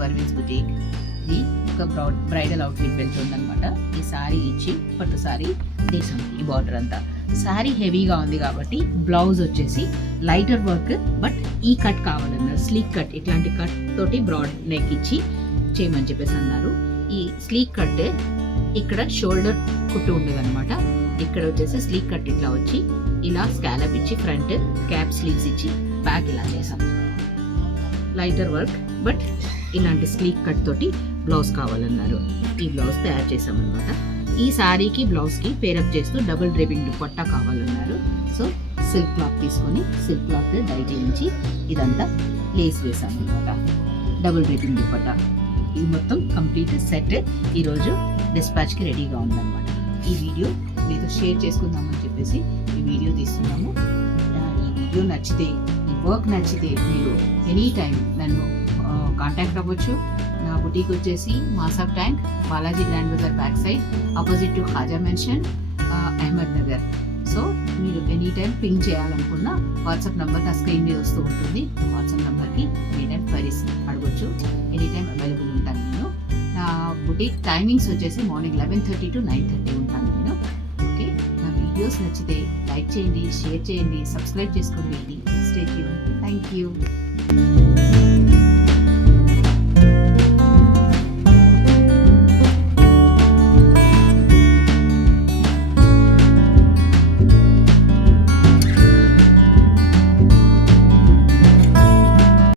పర్వీన్స్ boutique. ఇది ఒక bridal outfit వెళ్తుందనమాట. ఈ శారీ ఇచ్చి పట్టు శారీ దేశం ఈ బార్డర్ అంతా. శారీ హెవీగా ఉంది కాబట్టి బ్లౌజ్ వచ్చేసి లైటర్ వర్క్, బట్ ఈ కట్ కావాలన్నారు, స్లీక్ కట్. ఇట్లాంటి కట్ తోటి బ్రాడ్ నెక్ ఇచ్చి చేయమని చెప్పేసి అన్నారు. ఈ స్లీక్ కట్ ఇక్కడ షోల్డర్ కుట్టు ఉండదు అనమాట. ఇక్కడ వచ్చేసి స్లీక్ కట్ ఇట్లా వచ్చి ఇలా స్కాలప్ ఇచ్చి ఫ్రంట్ క్యాప్ స్లీవ్స్ ఇచ్చి బ్యాక్ ఇలా చేసాం. లైటర్ వర్క్ బట్ ఇలాంటి స్లీక్ కట్ తోటి బ్లౌజ్ కావాలన్నారు. ఈ బ్లౌజ్ తయారు చేసామన్నమాట. ఈ శారీకి బ్లౌజ్కి పేరప్ చేస్తూ డబుల్ డ్రేపింగ్ దుపట్టా కావాలన్నారు. సో సిల్క్ క్లాత్ తీసుకొని సిల్క్ క్లాత్ డై చేయించి ఇదంతా లేస్ వేసామన్నమాట. డబుల్ డ్రేపింగ్ దుపట్టా ఇది మొత్తం కంప్లీట్ సెట్ ఈరోజు డిస్పాచ్కి రెడీగా ఉందన్నమాట. ఈ వీడియో మీతో షేర్ చేసుకుందామని చెప్పేసి ఈ వీడియో తీస్తున్నాము. ఈ వీడియో నచ్చితే, ఈ వర్క్ నచ్చితే మీరు ఎనీ టైం నన్ను కాంటాక్ట్ అవ్వచ్చు. నా బుటీక్ వచ్చేసి Masab Tank, Balaji grand Bazaar back side, opposite to Khaja mansion, Ahmed Nagar. So మీరు ఎనీ టైం పింక్ చేయాలనుకున్న వాట్సాప్ నెంబర్ నా స్క్రీన్ మీద వస్తూ ఉంటుంది. వాట్సాప్ నెంబర్కి ఎనీ టైం క్వైరీస్ అడగొచ్చు. ఎనీ టైం అవైలబుల్ ఉంటాను నేను. నా బుటీక్ టైమింగ్స్ వచ్చేసి మార్నింగ్ 11:30 to 9:30 ఉంటాను నేను. ఓకే, నా వీడియోస్ నచ్చితే లైక్ చేయండి, షేర్ చేయండి, సబ్స్క్రైబ్ చేసుకోండి. Stay tune. Thank you.